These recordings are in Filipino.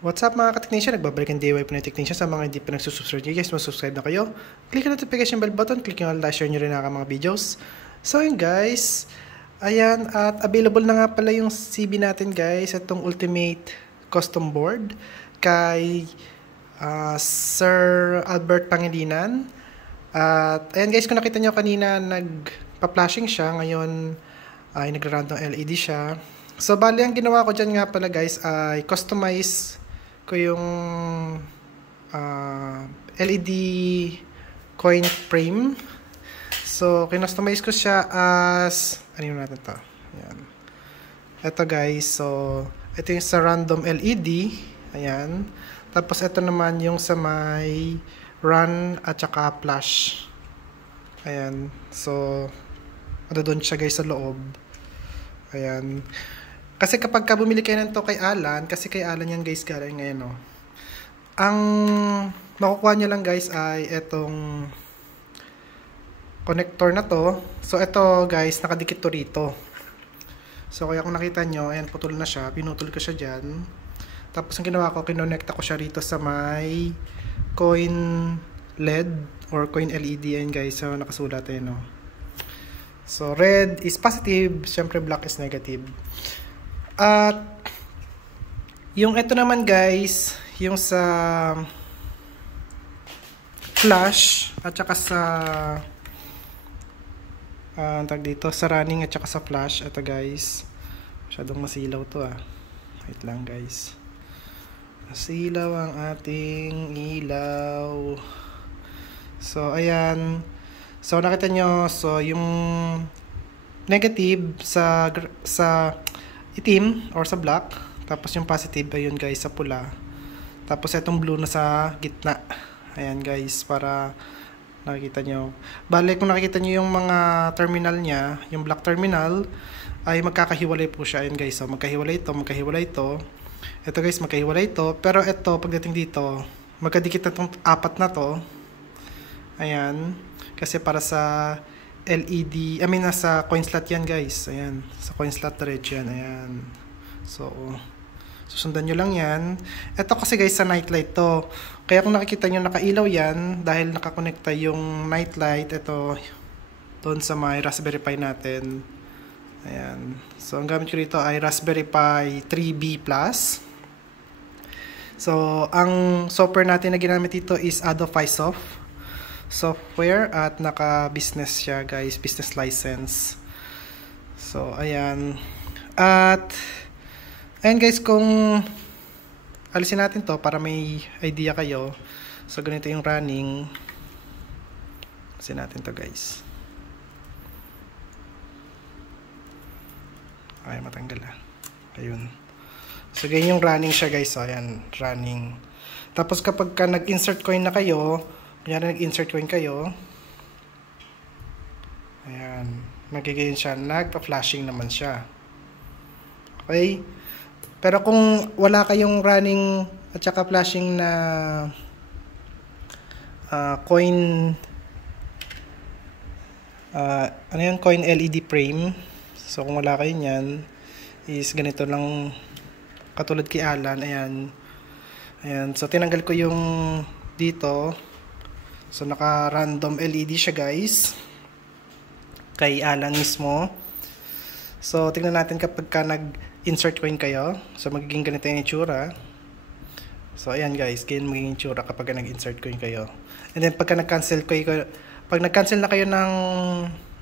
What's up mga ka-technician? Nagbabalik ang DIY po ng technician. Sa mga hindi pa nagsusubscribe nyo guys, subscribe na kayo. Click ang notification bell button, click yung all, share nyo rin ang mga videos. So yun guys, ayan, at available na nga pala yung CB natin guys, itong Ultimate Custom Board kay Sir Albert Pangilinan. At ayan guys, kung nakita nyo kanina, nagpa-flashing siya, ngayon ay nagra-run ng LED siya. So bali ang ginawa ko dyan nga pala guys ay customize ko yung LED coin frame. So kinustomize ko siya as ano natin to. Ayan. Ito guys, so ito yung sa random LED. Ayan. Tapos ito naman yung sa may run at saka flash. Ayan. So ano doon siya guys sa loob. Ayan. Kasi kapag ka bumili kayo nito kay Alan, kasi kay Alan yan guys galing ngayon, no? Ang makukuha nyo lang guys ay etong connector na to. So ito guys, nakadikit to rito. So kaya kung nakita nyo, ayan, putol na siya. Pinutol ko siya dyan. Tapos ang ginawa ko, kinonekta ko siya rito sa may coin LED or coin LED. Ayan guys, so nakasulat ayan, no? So red is positive, syempre black is negative. At yung ito naman guys, yung sa flash at saka sa tag dito sa running at saka sa flash. Ito guys, masyadong masilaw to wait lang guys, masilaw ang ating ilaw. So ayan, so nakita nyo, so yung negative sa itim or sa black, tapos yung positive ayun guys sa pula, tapos itong blue na sa gitna. Ayan guys, para nakikita nyo. Bale kung nakikita nyo yung mga terminal nya, yung black terminal ay magkakahiwalay po siya. Ayan guys, so magkahiwalay ito, magkahiwalay ito. Ito guys, magkahiwalay ito. Pero ito, pagdating dito, magkadikit na itong apat na to. Ayan, kasi para sa LED, nasa coin slot yan guys. Ayan, sa coin slot diretso yan. Ayan. So, susundan nyo lang yan. Ito kasi guys sa night light to. Kaya kung nakikita nyo nakailaw yan, dahil nakakonekta yung night light, ito, doon sa may Raspberry Pi natin. Ayan. So, ang gamit ko dito ay Raspberry Pi 3B+. So, ang software natin na ginamit dito is Adobe software at naka-business siya guys, business license. So ayan, at ayan guys, kung alisin natin to para may idea kayo. So ganito yung running, alisin natin to guys. Ay, matanggal ayun. So ganyan yung running siya guys. So ayan, running. Tapos kapag ka nag-insert coin na kayo, kunyari nag-insert coin kayo, ayan, magiging siya, nagpa-flashing naman siya. Okay? Pero kung wala kayong running at saka flashing na coin, ano yan, coin LED frame, so kung wala kayo nyan, is ganito lang, katulad kay Alan. Ayan, ayan, so tinanggal ko yung dito. So naka-random LED siya guys, kay Alan mismo. So tingnan natin kapag ka nag-insert coin kayo. So magiging ganito yung itsura. So ayan guys, ganyan magiging itsura kapag nag-insert coin kayo. And then pagka nag-cancel kayo, pag nag-cancel na kayo ng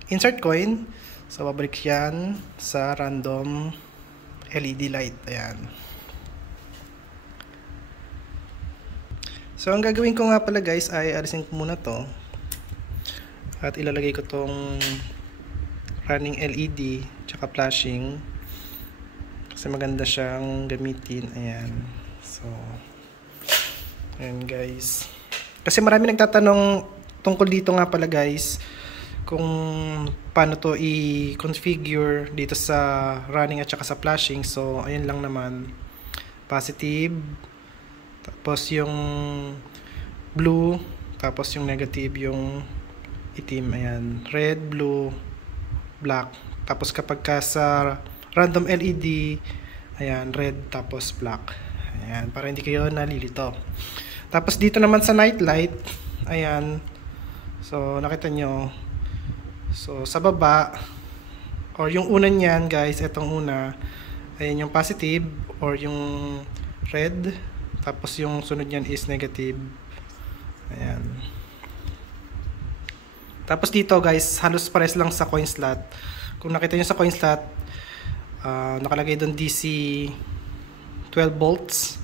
insert coin, so babalik yan sa random LED light. Ayan. So ang gagawin ko nga pala guys ay alisin ko muna to at ilalagay ko tong running LED tsaka flashing kasi maganda siyang gamitin. Ayan. So ayan guys, kasi marami nagtatanong tungkol dito nga pala guys, kung paano to i-configure dito sa running at saka sa flashing. So ayun lang naman, positive, tapos yung blue, tapos yung negative yung itim. Ayan, red, blue, black. Tapos kapag ka sa random LED, ayan, red tapos black. Ayan, para hindi kayo nalilito. Tapos dito naman sa night light, ayan. So, nakita nyo. So, sa baba, or yung una niyan, guys, itong una, ayan yung positive, or yung red. Tapos yung sunod niyan is negative. Ayan. Tapos dito, guys, halos pares lang sa coin slot. Kung nakita nyo sa coin slot, nakalagay doon DC 12 volts.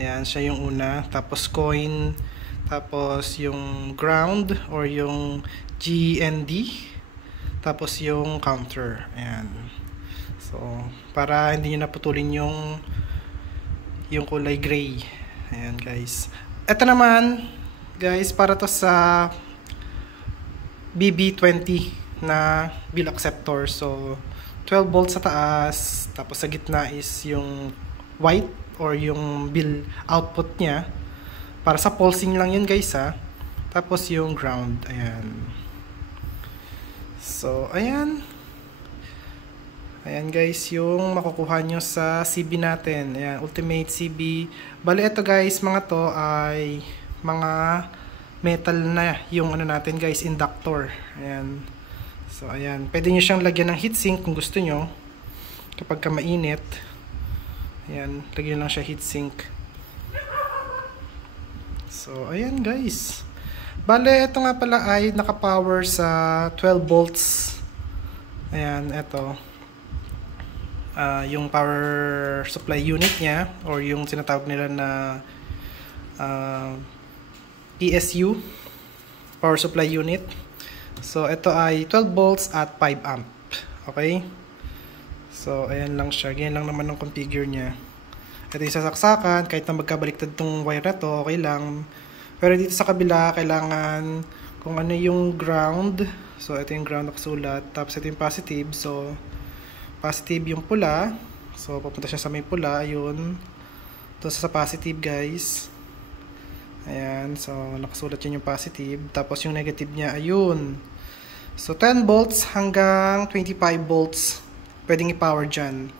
Ayan, siya yung una. Tapos coin, tapos yung ground or yung GND, tapos yung counter. Ayan. So, para hindi nyo naputulin yung kulay gray. Ayan, guys. Ito naman, guys, para to sa BB20 na bill acceptor. So, 12 volts sa taas, tapos sa gitna is yung white or yung bill output niya. Para sa pulsing lang yun, guys, ha. Tapos yung ground, ayan. So, ayan. Ayan, guys, yung makukuha nyo sa CB natin. Ayan, Ultimate CB. Bali, ito, guys, mga to ay mga metal na yung ano natin, guys, inductor. Ayan. So, ayan. Pwede nyo siyang lagyan ng heatsink kung gusto nyo. Kapag ka mainit. Ayan, lagyan lang siya heatsink. So, ayan, guys. Bale, ito nga pala ay nakapower sa 12 volts. Ayan, ito. Yung power supply unit niya or yung sinatawag nila na PSU, power supply unit. So, ito ay 12 volts at 5 amp. Okay? So, ayan lang siya. Ganyan lang naman ang configure niya. Ito yung sasaksakan. Kahit na magkabaliktad tong wire na to, okay lang. Pero dito sa kabila, kailangan kung ano yung ground. So, ito yung ground nakasulat. Tapos, ito yung positive. So, positive yung pula. So, papunta siya sa may pula. Ayun. Ito sa positive, guys. Ayan. So, nakasulat yun yung positive. Tapos, yung negative niya, ayun. So, 10 volts hanggang 25 volts. Pwedeng i-power dyan.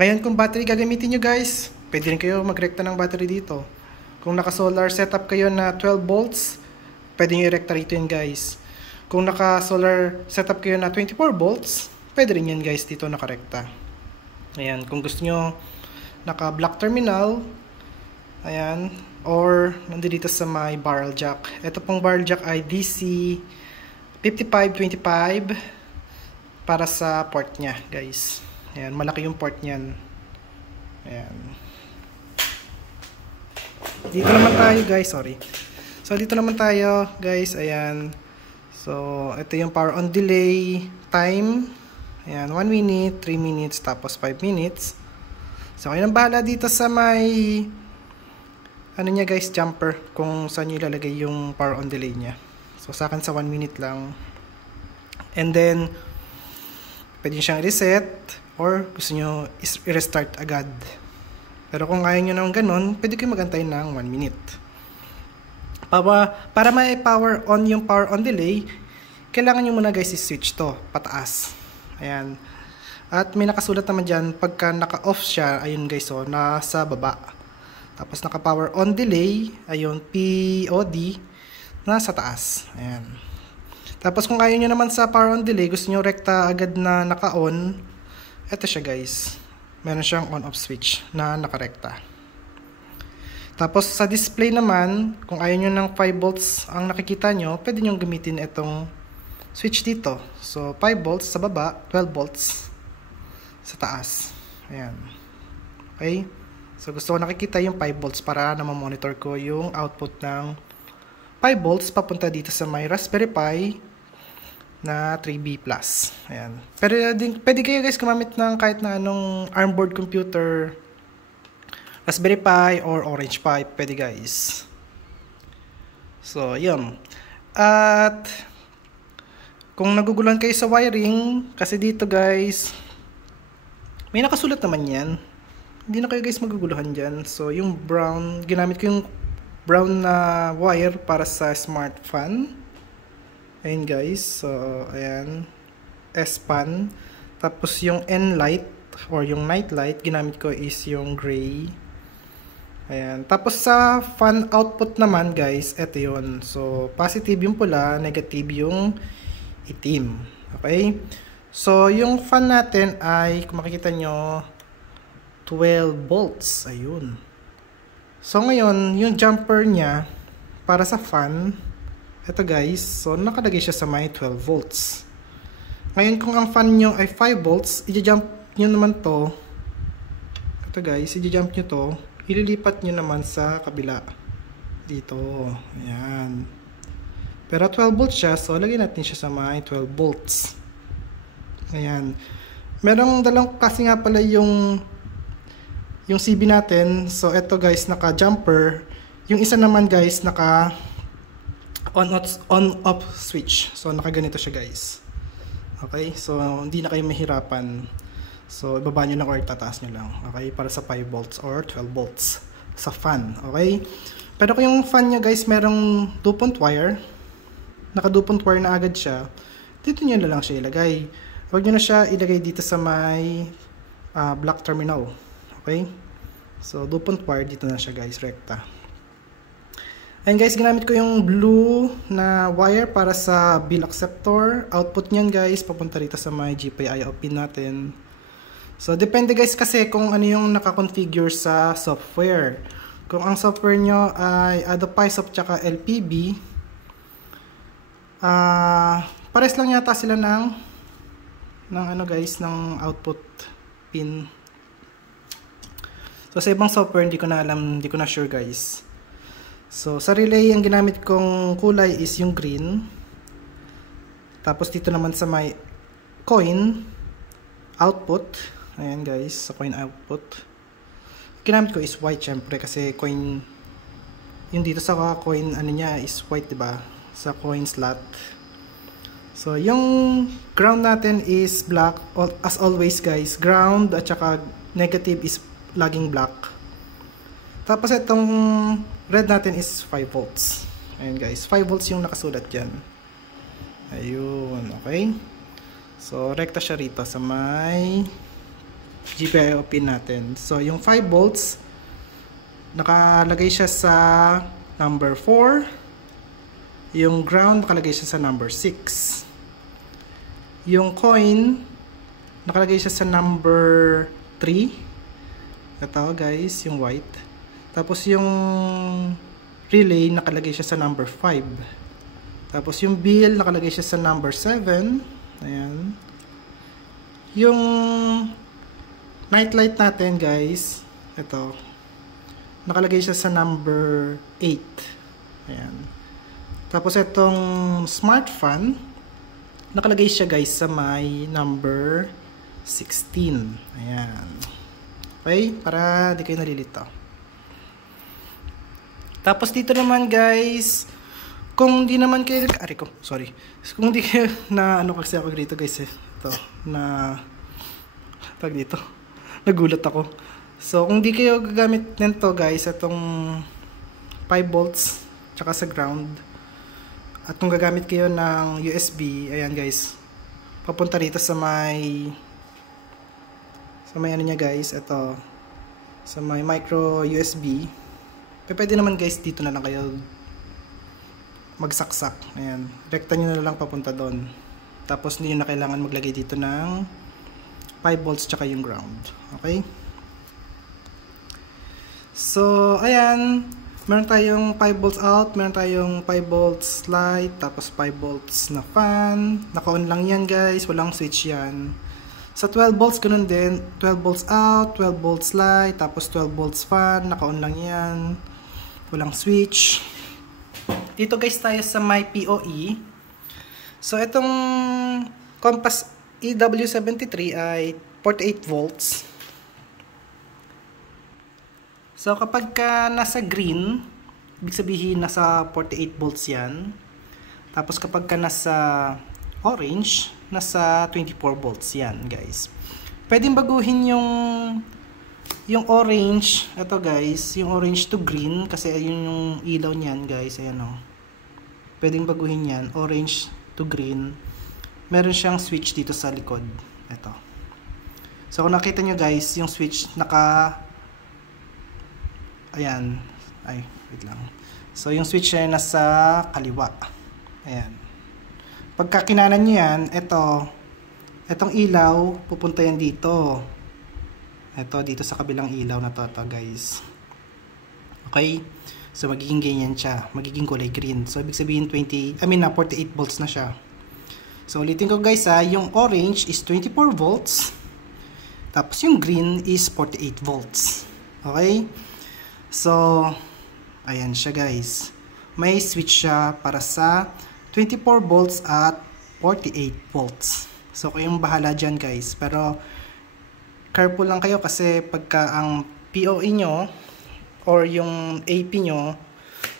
Ngayon, kung battery gagamitin nyo, guys, pwede rin kayo magrekta ng battery dito. Kung naka-solar setup kayo na 12 volts, pwede nyo i-rekta rito yun, guys. Kung naka-solar setup kayo na 24 volts, pwede rin yan, guys, dito nakarekta. Ayan, kung gusto nyo naka-black terminal, ayan, or nandito sa may barrel jack. Ito pong barrel jack ay DC 5525 para sa port nya, guys. Ayan, malaki yung port nyan. Ayan. Dito naman tayo, guys, sorry. So, dito naman tayo, guys, ayan. So, ito yung power on delay time. Ayan, 1 minute, 3 minutes, tapos 5 minutes. So, kayo nang bahala dito sa may ano niya, guys, jumper, kung saan nyo ilalagay yung power on delay nya. So, sa akin sa 1 minute lang. And then, pwede nyo siyang reset or gusto nyo i-restart agad. Pero kung ayaw nyo ng ganun, pwede kayo magantay ng 1 minute. Para may power on yung power on delay, kailangan nyo muna, guys, i-switch to pataas. Ayan. At may nakasulat naman dyan, pagka naka-off siya, ayun, guys, so, nasa baba. Tapos naka-power on delay, ayun, POD, nasa taas. Ayan. Tapos kung ayaw nyo naman sa power on delay, gusto nyo rekta agad na naka-on, eto siya, guys. Meron siyang on-off switch na nakarekta. Tapos sa display naman, kung ayaw nyo ng 5 volts ang nakikita nyo, pwede nyo gamitin itong switch dito. So 5 volts sa baba, 12 volts sa taas. Ayan. Okay? So gusto ko nakikita yung 5 volts para na ma-monitor ko yung output ng 5 volts papunta dito sa my Raspberry Pi na 3B+. Ayan. Pero pwede kayo, guys, gumamit ng kahit na anong ARM board computer, Raspberry Pi or Orange Pi. Pwede, guys. So, yun. At kung naguguluhan kayo sa wiring, kasi dito, guys, may nakasulat naman yan. Hindi na kayo, guys, maguguluhan dyan. So, yung brown, ginamit ko yung brown na wire para sa smart fan. Ayan, guys. So, ayan. S-fan. Tapos yung N light or yung night light, ginamit ko is yung gray. Ayan. Tapos sa fan output naman guys, ito yun. So, positive yung pula, negative yung itim. Okay? So, yung fan natin ay, kung makikita nyo, 12 volts. Ayun. So, ngayon, yung jumper niya, para sa fan, ito guys, so nakalagay siya sa may 12 volts. Ngayon, kung ang fan nyo ay 5 volts, i-jump nyo naman to. Ito guys, i-jump nyo to. Ililipat nyo naman sa kabila. Dito. Ayan. Pero 12 volts siya, so lagyan natin siya sa may 12 volts. Ayan. Merong dalawang kasi nga pala yung CB natin. So, ito guys, naka-jumper. Yung isa naman guys, naka on-off switch. So, naka-ganito siya guys. Okay? So, hindi na kayo mahirapan. So, ibaba nyo lang or tataas nyo lang. Okay? Para sa 5 volts or 12 volts sa fan. Okay? Pero kung yung fan nyo guys, merong 2-point wire. Naka 2-point wire na agad siya. Dito nyo na lang siya ilagay. Huwag nyo na siya ilagay dito sa may black terminal. Okay? So, 2-point wire dito na siya guys, rekta. And guys, ginamit ko yung blue na wire para sa bill acceptor. Output niyan guys, papunta rito sa may GPIO pin natin. So, depende guys kasi kung ano yung nakakonfigure sa software. Kung ang software nyo ay AdoPiSoft tsaka LPB, pares lang yata sila ng ano guys, ng output pin. So, sa ibang software, hindi ko na alam, hindi ko na sure guys. So, sa relay, ang ginamit kong kulay is yung green. Tapos, dito naman sa may coin output. Ayan guys, sa coin output. Ginamit ko is white syempre kasi coin, yung dito sa coin, ano niya is white, diba? Sa coin slot. So, yung ground natin is black. As always guys, ground at saka negative is laging black. Tapos itong red natin is 5 volts. Ayan guys, 5 volts yung nakasulat dyan. Ayun, okay. So, rekta siya rito sa may GPIO pin natin. So, yung 5 volts, nakalagay siya sa number 4. Yung ground, nakalagay siya sa number 6. Yung coin, nakalagay siya sa number 3. Ito guys, yung white. Tapos yung relay, nakalagay siya sa number 5. Tapos yung bill, nakalagay siya sa number 7. Ayan. Yung night light natin guys, ito, nakalagay siya sa number 8. Ayan. Tapos itong smart fan, nakalagay siya guys sa may number 16. Ayan. Okay? Para di kayo nalilito. Tapos dito naman guys, kung di naman kayo, kung di kayo na ano kasi ako dito guys ito, na tag dito, nagulat ako. So kung di kayo gagamit nito guys, itong 5 volts tsaka sa ground, at kung gagamit kayo ng USB, ayan guys, papunta rito sa may ano niya guys, ito sa may micro USB. Pwede naman guys, dito na lang kayo magsaksak. Ayan, rekta nyo na lang papunta doon. Tapos hindi na kailangan maglagay dito ng 5 volts tsaka yung ground. Okay? So, ayan, meron tayong 5 volts out, meron tayong 5 volts light, tapos 5 volts na fan. Naka-on lang yan guys, walang switch yan. Sa 12 volts, ganun din. 12 volts out, 12 volts light, tapos 12 volts fan. Naka-on lang yan. Walang switch. Dito guys tayo sa my PoE. So, itong Compass EW73 ay 48 volts. So, kapag ka nasa green, ibig sabihin nasa 48 volts yan. Tapos kapag ka nasa orange, nasa 24 volts yan guys. Pwedeng baguhin yung orange, ito guys, yung orange to green, kasi ayun yung ilaw niyan guys, ayan o. Pwedeng baguhin yan, orange to green. Meron siyang switch dito sa likod, ito. So kung nakita nyo guys, yung switch ayan, ay, wait lang. So, yung switch ay nasa kaliwa. Ayan. Pagka kinanan nyo yan, etong ilaw, pupunta yan dito. Dito sa kabilang ilaw na to, guys. Okay? So, magiging ganyan siya. Magiging kulay green. So, ibig sabihin 48 volts na siya. So, ulitin ko guys yung orange is 24 volts. Tapos, yung green is 48 volts. Okay? So, ayan siya guys. May switch siya para sa 24 volts at 48 volts. So, kayong bahala dyan guys. Pero, careful lang kayo kasi pagka ang POE nyo or yung AP nyo,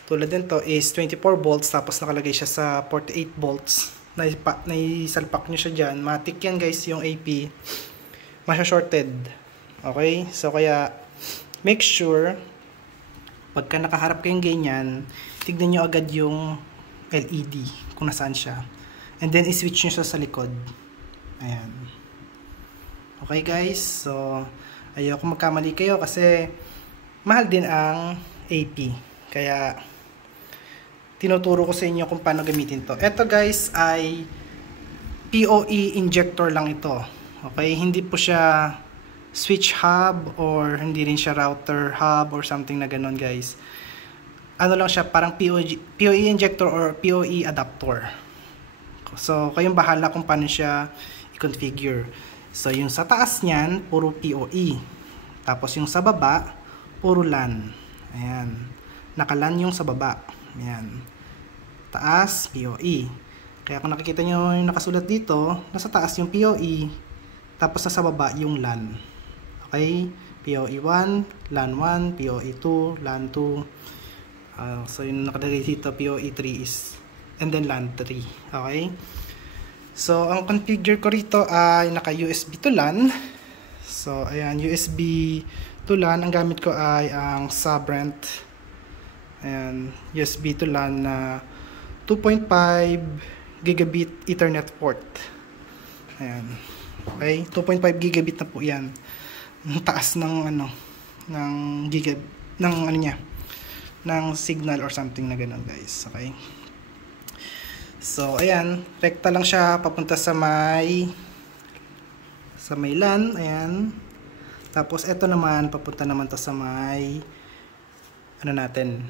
tulad nito is 24 volts tapos nakalagay siya sa 48 volts. Naisalpak nyo siya dyan. Matik yan guys yung AP. Masya-shorted. Okay? So, kaya make sure pagka nakaharap kayong ganyan, tignan nyo agad yung LED kung nasaan siya. And then, i-switch nyo siya sa likod. Ayan. Okay guys? So, ayoko magkamali kayo kasi mahal din ang AP. Kaya, tinuturo ko sa inyo kung paano gamitin to. Ito guys ay POE injector lang ito. Okay? Hindi po siya switch hub or hindi rin siya router hub or something na ganun guys. Ano lang siya, parang POE injector or POE adapter. So, kayong bahala kung paano siya i-configure. So, yung sa taas niyan, puro POE. Tapos yung sa baba, puro LAN. Ayan. Naka-LAN yung sa baba. Ayan. Taas, POE. Kaya kung nakikita nyo yung nakasulat dito, nasa taas yung POE. Tapos nasa baba yung LAN. Okay? POE 1, LAN 1, POE 2, LAN 2. So yung nakalagay dito, POE 3 is, and then LAN 3. Okay? So, ang configure ko rito ay naka-USB to LAN. So, ayan, USB to LAN. Ang gamit ko ay ang Sabrent. Ayan, USB to LAN na 2.5 gigabit Ethernet port. Ayan. Okay, 2.5 gigabit na po 'yan. Ang taas ng ng gigabit ng ng signal or something na gano'n, guys. Okay? So, ayan, rekta lang siya papunta sa may LAN, ayan. Tapos ito naman papunta naman to sa may natin,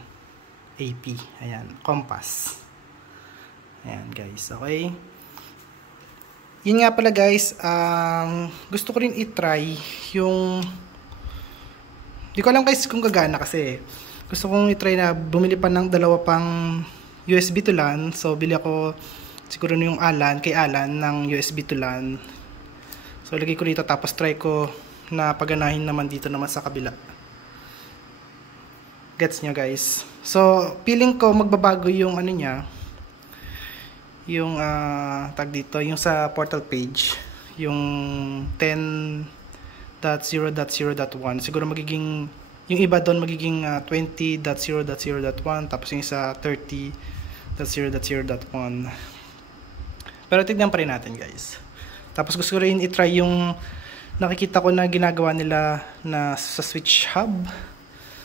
AP, ayan, compass. Ayan, guys, okay. Yun nga pala guys, gusto ko rin i-try yung, di ko alam guys kung gagana kasi gusto kong i-try na bumili pa ng dalawa pang USB to LAN. So, bili ako siguro yung kay Alan ng USB to LAN. So, lagay ko dito tapos try ko na paganahin naman dito naman sa kabila. Gets nyo guys? So, feeling ko magbabago yung niya, yung tag dito, yung sa portal page, yung 10.0.0.1 siguro magiging, yung iba doon magiging 20.0.0.1 tapos yung sa 30.0.0.1. Pero tignan pa rin natin guys. Tapos gusto ko rin i-try yung nakikita ko na ginagawa nila na sa switch hub.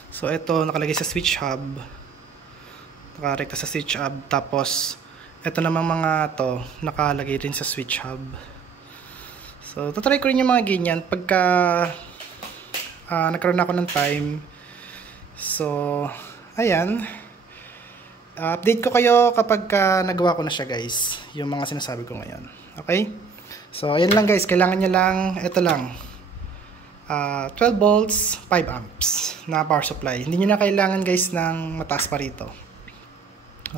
So ito nakalagay sa switch hub, nakarekta sa switch hub, tapos ito namang mga to nakalagay rin sa switch hub. So tatry ko rin yung mga ganyan pagka nagkaroon ako ng time. So ayan, update ko kayo kapag nagawa ko na siya guys, yung mga sinasabi ko ngayon. Okay? So ayan lang guys, kailangan nyo lang, ito lang, 12 volts, 5 amps na power supply. Hindi nyo na kailangan guys ng mataas pa rito.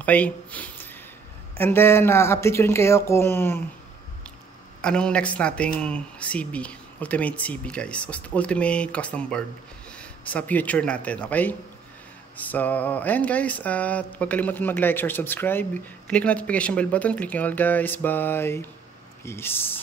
Okay? And then, update ko rin kayo kung anong next nating CB, Ultimate CB guys, Ultimate Custom Board sa future natin. Okay? So, ayan guys, at huwag kalimutan mag-like, share, subscribe, click notification bell button, click nyo all guys, bye, peace.